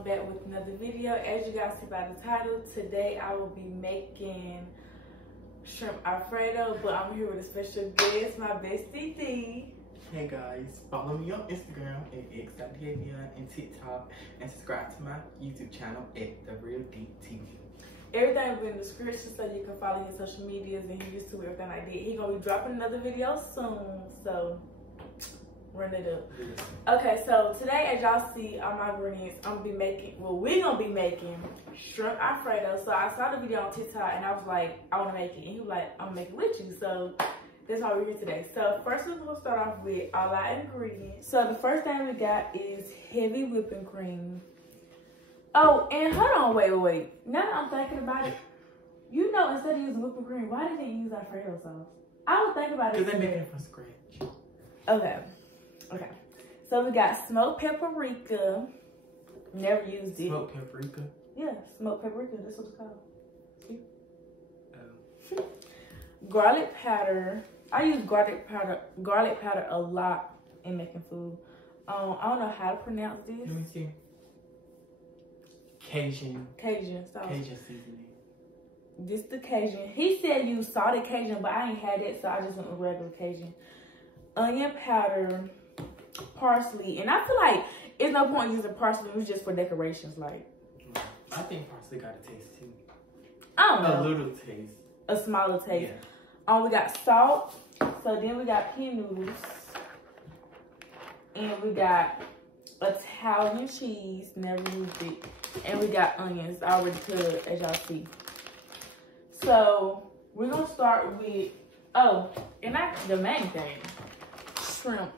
I'm back with another video. As you guys see by the title, today I will be making shrimp alfredo, but I'm here with a special guest, my bestie D. Hey guys, follow me on Instagram at xdavion and TikTok, and subscribe to my YouTube channel at The Real Deep TV. Everything will be in the description so you can follow his social medias and he used to everything I did. He gonna be dropping another video soon, so run it up. Okay, so today, as y'all see on my ingredients, we're gonna be making shrimp alfredo. So I saw the video on TikTok and I was like, I wanna make it, and he was like, I'm gonna make it with you. So that's why we're here today. So first we're gonna start off with all our ingredients. So the first thing we got is heavy whipping cream. Oh, and hold on, wait. Now that I'm thinking about it, you know, instead of using whipping cream, why didn't you use Alfredo sauce? I was thinking about it. Because they make it from scratch. Okay. So we got smoked paprika. Never used it. Smoked paprika? Yeah, smoked paprika. That's what it's called. See? Oh. Garlic powder. I use garlic powder a lot in making food. I don't know how to pronounce this. Let me see. Cajun sauce. Cajun seasoning. This the Cajun. He said use salted Cajun, but I ain't had it, so I just went with regular Cajun. Onion powder, parsley, and I feel like it's no point using parsley. It's just for decorations. Like, I think parsley got a taste too. I don't know. A little taste. A smaller taste. Yeah. We got salt. So then we got pea noodles, and we got Italian cheese. Never used it. And we got onions already cut, as y'all see. So we're gonna start with the main thing, shrimp.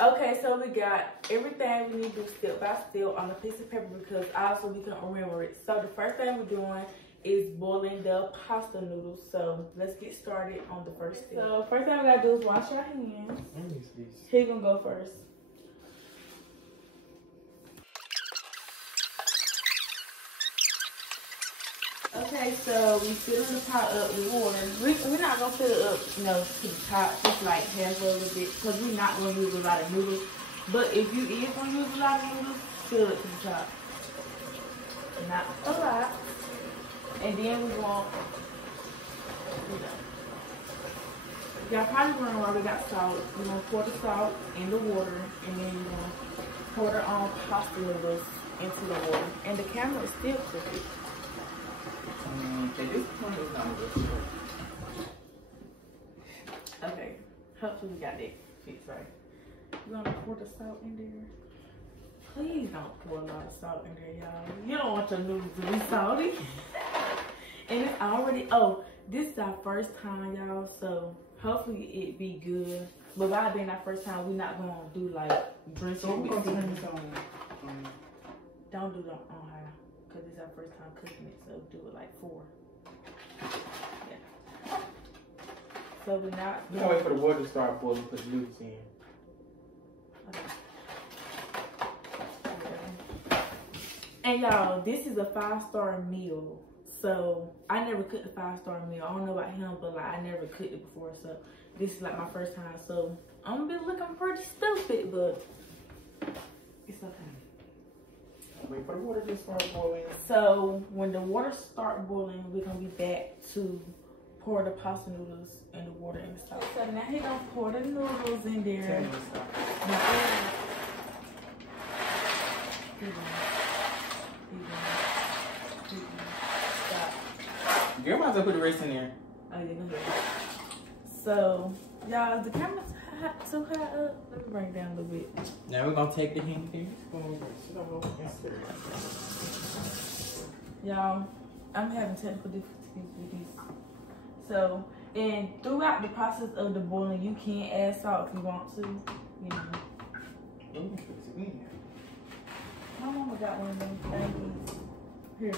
Okay, so we got everything we need to do step by step on a piece of paper because also we can remember it. So the first thing we're doing is boiling the pasta noodles. So let's get started on the first step. So first thing we gotta do is wash our hands. He's gonna go first. Okay, so we filling the pot up with water. We're not gonna fill it up, to the top, just like halfway a little bit, because we're not gonna use a lot of noodles. But if you is gonna use a lot of noodles, fill it to the top. Not a lot. And then we want, y'all probably wondering why we got salt. We're gonna pour the salt in the water, and then we're gonna pour the pasta noodles into the water. And the camera is still crooked. At this point, it's not good. Okay, hopefully we got that fixed right. We're gonna pour the salt in there. Please don't pour a lot of salt in there, y'all. You don't want your noodles to be salty. And it's already, this is our first time, y'all, so hopefully it be good. But by being our first time, we're not gonna do like drinks. So we're gonna turn this on. Don't do them on high. Because it's our first time cooking it, so do it like 4. Yeah. So we're not. You gotta wait for the water to start boiling, put the noodles in. Okay. Yeah. And y'all, this is a 5-star meal. So I never cooked a 5-star meal. I don't know about him, but like I never cooked it before. So this is like my first time. So I'm gonna be looking pretty stupid, but it's okay. Wait for the water to start boiling. So when the water start boiling, we're gonna be back to pour the pasta noodles in the water and the salt. So now he's gonna pour the noodles in there. Stop. Girl, might as well put the rest in there. Oh, yeah, go ahead. So, y'all, the camera's too high up. Let me bring it down a little bit. Now we're gonna take the hand. Y'all, I'm having technical difficulties with this. So, and throughout the process of the boiling, you can add salt if you want to, you know. My mama got one of them things. Here.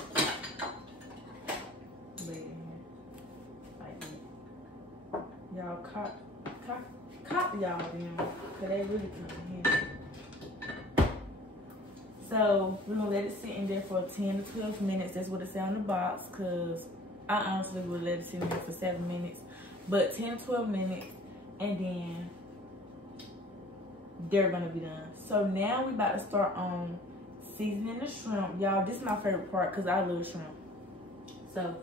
Lay it in here. Like that. Y'all copy y'all them, because they really come in here. So we're gonna let it sit in there for 10 to 12 minutes. That's what it said on the box, because I honestly would let it sit in there for 7 minutes. But 10 to 12 minutes, and then they're gonna be done. So now we about to start on seasoning the shrimp. Y'all, this is my favorite part because I love shrimp. So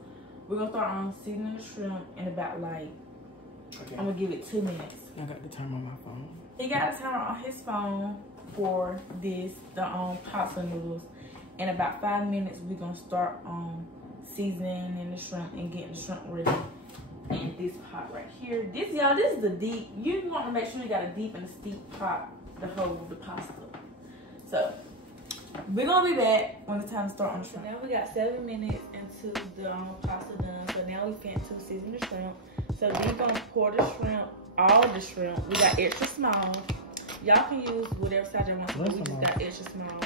we're gonna start on seasoning the shrimp in about like, okay, I'm gonna give it 2 minutes. I got the timer on my phone. He got a timer on his phone for this, the pasta noodles. In about 5 minutes, we're gonna start on seasoning in the shrimp and getting the shrimp ready. And this pot right here, this, y'all, this is the deep. You want to make sure you got a deep and a steep pot to hold the pasta. So we're gonna be back when it's time to start on the shrimp. So now we got 7 minutes into the pasta done. So now we finna to season the shrimp. So we're gonna pour the shrimp, all the shrimp. We got extra small. Y'all can use whatever size you want to. We just got extra small.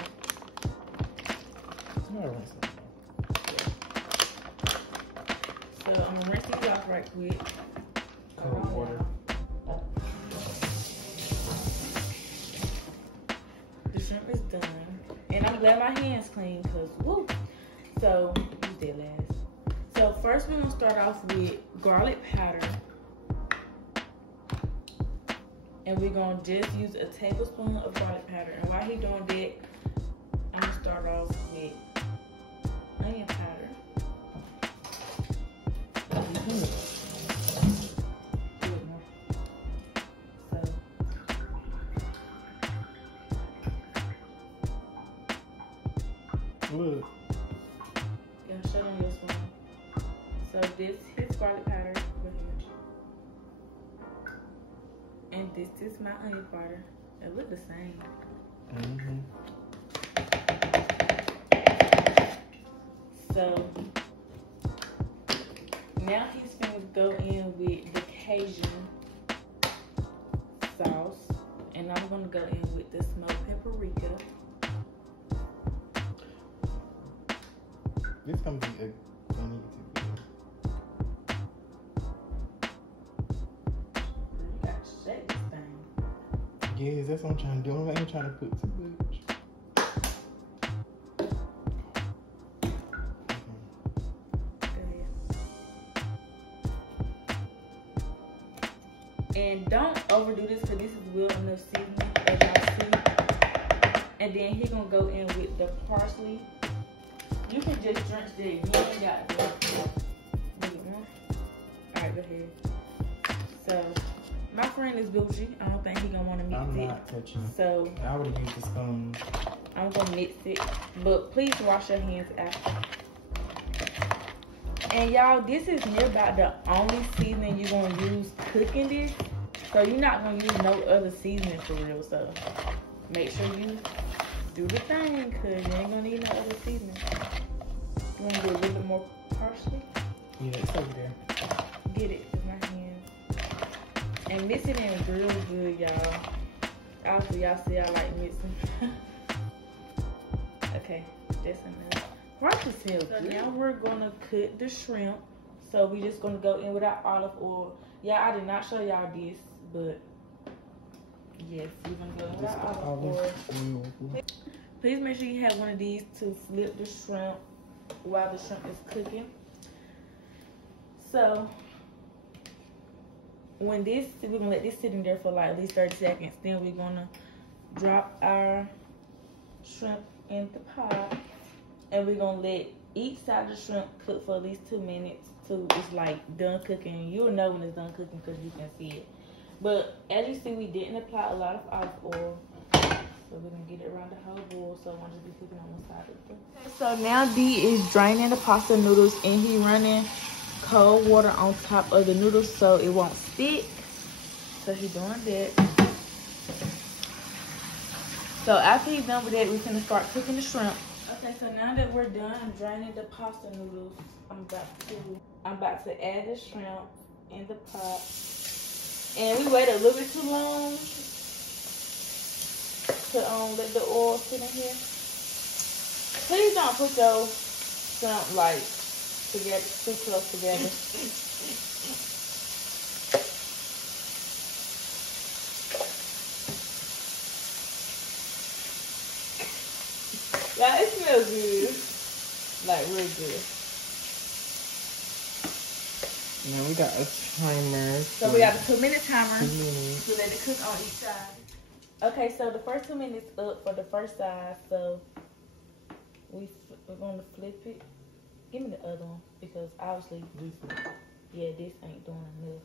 So I'm gonna rinse these off right quick. Cold water. The shrimp is done. And I'm glad my hands clean because woo. So use that last. So first we're gonna start off with garlic powder. And we're gonna just use a tablespoon of garlic powder. And while he's doing that, I'm gonna start off with onion powder. Look. Yeah, show them your spoon. So this is garlic powder. Go ahead. And this is my onion powder. They look the same. So now he's gonna go in with the Cajun sauce, and I'm gonna go in with the smoked paprika. This gonna be a funny video. You gotta shake this thing. Yes, that's what I'm trying to do. I'm trying to put too much. And don't overdo this because this is well enough seasoning, as y'all see. And then he's gonna go in with the parsley. You can just drench that. You ain't got to. Alright, go ahead. So, my friend is Gucci. I don't think he's gonna want to mix it. I'm not touching it. So, I would have used the spoon. I'm gonna mix it. But please wash your hands after. And y'all, this is near about the only seasoning you're gonna use cooking this. So you're not gonna use no other seasoning for real. So make sure you do the thing, cause you ain't gonna need no other seasoning. You wanna do a little bit more parsley? Yeah, it's over there. Get it with my hands. And mix it in real good, y'all. Also, y'all see I like mixing. Okay, that's enough. Parsley smells good. Now we're gonna cook the shrimp. So we just gonna go in with our olive oil. Yeah, I did not show y'all this, but yes, we're gonna go in with our olive oil. Please make sure you have one of these to flip the shrimp while the shrimp is cooking. So when this, we're gonna let this sit in there for like at least 30 seconds. Then we're gonna drop our shrimp in the pot. And we're gonna let each side of the shrimp cook for at least 2 minutes till it's like done cooking. You'll know when it's done cooking because you can see it. But as you see, we didn't apply a lot of olive oil. So we're gonna get it around the whole bowl so it won't just be cooking on one side of it. So now D is draining the pasta noodles and he running cold water on top of the noodles so it won't stick. So he's doing that. So after he's done with that, we're gonna start cooking the shrimp. Okay, so now that we're done draining the pasta noodles, I'm about to add the shrimp in the pot. And we wait a little bit too long to let the oil sit in here. Please don't put your shrimp like together, too close together. Yeah, it smells good. Like real good. Now we got a timer. So we got a 2-minute timer 2 minutes. to let it cook on each side. Okay, so the first 2 minutes up for the first side. So we're gonna flip it. Give me the other one because obviously, yeah, this ain't doing enough.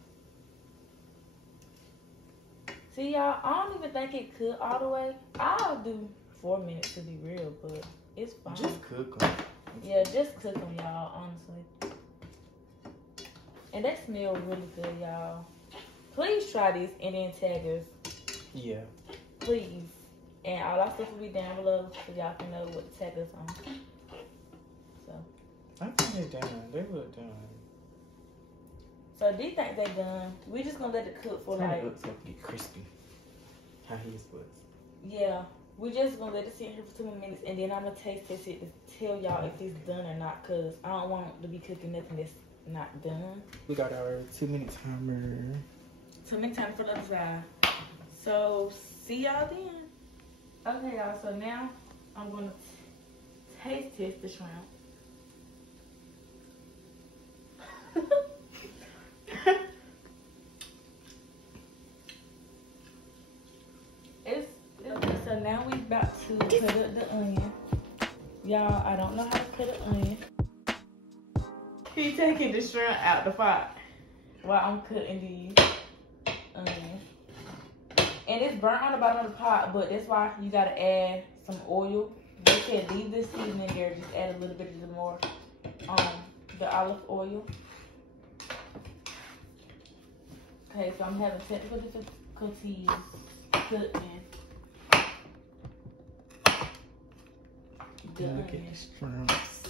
See, y'all, I don't even think it cooked all the way. I'll do 4 minutes to be real, but it's fine. Just cook them. Yeah, just cook them, y'all, honestly. And they smell really good, y'all. Please try this and then tag us. Yeah. Please. And all our stuff will be down below so y'all can know what to tag us on. So. I think they're done. They look done. So these things they done. We just gonna let it cook for like. It looks like it get crispy. How his was. Yeah. We just gonna let it sit here for 2 more minutes and then I'm gonna taste it to tell y'all if it's done or not, cause I don't want to be cooking nothing that's not done. We got our 2-minute timer. 2 minute time for the other side. So see y'all then. Okay, y'all. So now I'm gonna taste test the shrimp. So now we about to cut up the onion. Y'all, I don't know how to cut an onion. He taking the shrimp out the pot while I'm cutting these onions. And it's burnt on the bottom of the pot, but that's why you gotta add some oil. You can leave this seasoning there, just add a little bit of the more the olive oil. Okay, so I'm having technical difficulties cooking. Look at the shrimps.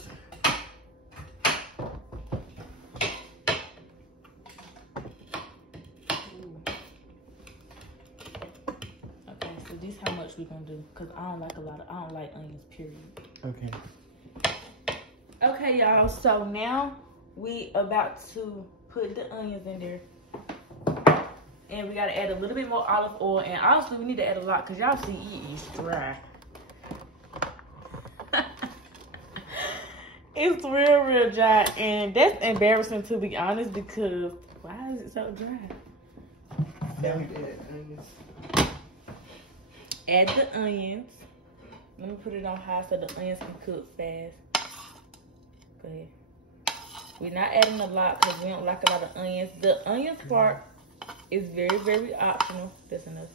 Okay, so this is how much we're gonna do, cause I don't like onions, period. Okay. Okay, y'all. So now we about to put the onions in there, and we gotta add a little bit more olive oil. And honestly, we need to add a lot, cause y'all see it is dry. It's real dry, and that's embarrassing to be honest, because why is it so dry? Now we add onions. Add the onions. Let me put it on high so the onions can cook fast. Go ahead. We're not adding a lot because we don't like a lot of onions. The onions part is very optional. That's enough.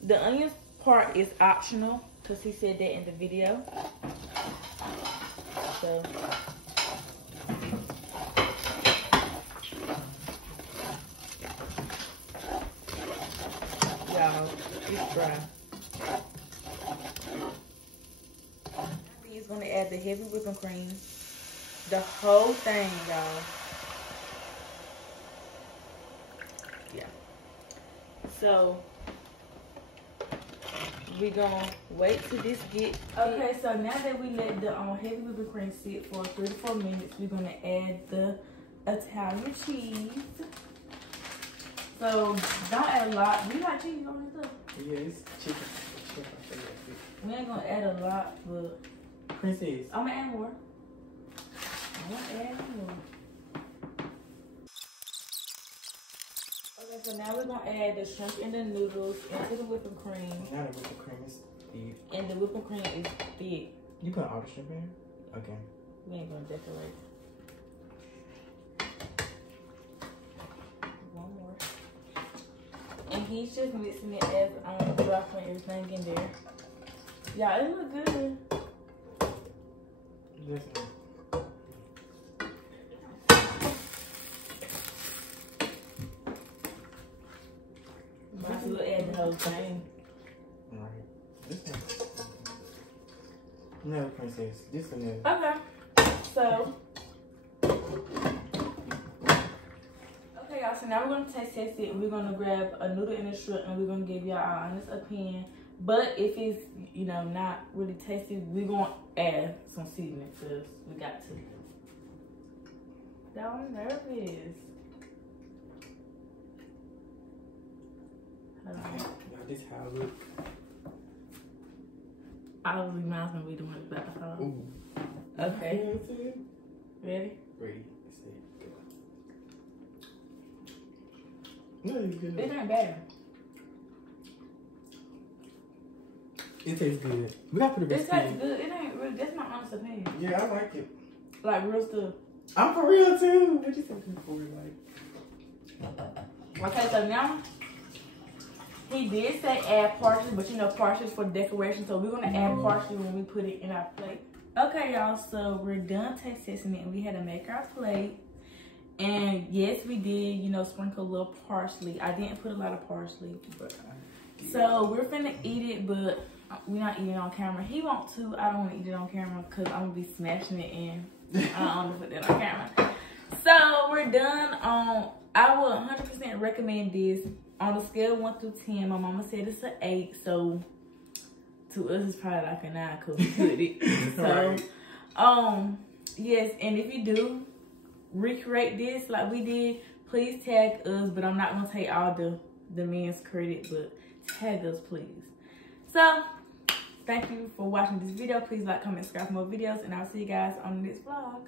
The onions part is optional because he said that in the video. So y'all, it's dry. He's gonna add the heavy whipping cream, the whole thing, y'all. Yeah. So we gonna wait till this get. Okay, so now that we let the heavy whipping cream sit for 3 to 4 minutes, we're gonna add the Italian cheese. So don't add a lot. Do you like cheese on this stuff? Yeah, it's chicken. We ain't gonna add a lot, but Princess. I'm gonna add more. I'm gonna add more. Okay, so now we're gonna add the shrimp and the noodles into the whipping cream. Now the whipping cream is thick. And the whipping cream is thick. You put all the shrimp in? Okay. We ain't gonna decorate. One more. And he's just mixing it as I'm dropping everything in there. Yeah, it look good. Yes, ma'am. Might as well add the whole thing. Alright. This one. No, Princess. This one is. Okay. So. Okay, y'all. So now we're gonna test it. We're gonna grab a noodle and a shrimp, and we're gonna give y'all our honest opinion. But if it's, you know, not really tasty, we're gonna add some seasoning because we got to. Y'all, I'm nervous. Hold on. Now this how it look. Obviously, mine's gonna be the one that's about to fall. Ooh. Okay. Yeah, Ready? ready. Let's see. Go. No, you good. It ain't bad. It tastes good. We gotta put a It biscuit tastes in. good. It ain't really. That's my honest opinion. Yeah, I like it. Like real stuff. I'm for real too. What you talking for? Like, Okay, so now he did say add parsley, but you know parsley is for decoration, so we're gonna add parsley when we put it in our plate. Okay, y'all. So we're done taste testing it, and we had to make our plate. And yes, we did, you know, sprinkle a little parsley. I didn't put a lot of parsley. So we're finna eat it, but we're not eating on camera. He wants to. I don't want to eat it on camera because I'm gonna be smashing it in. I don't want to put that on camera. So we're done. I would 100% recommend this. On a scale of 1 through 10, my mama said it's an 8. So to us, it's probably like a 9 because we put it. So, yes, and if you do recreate this like we did, please tag us. But I'm not gonna take all the men's credit, but tag us, please. So, thank you for watching this video. Please like, comment, subscribe for more videos, and I'll see you guys on the next vlog.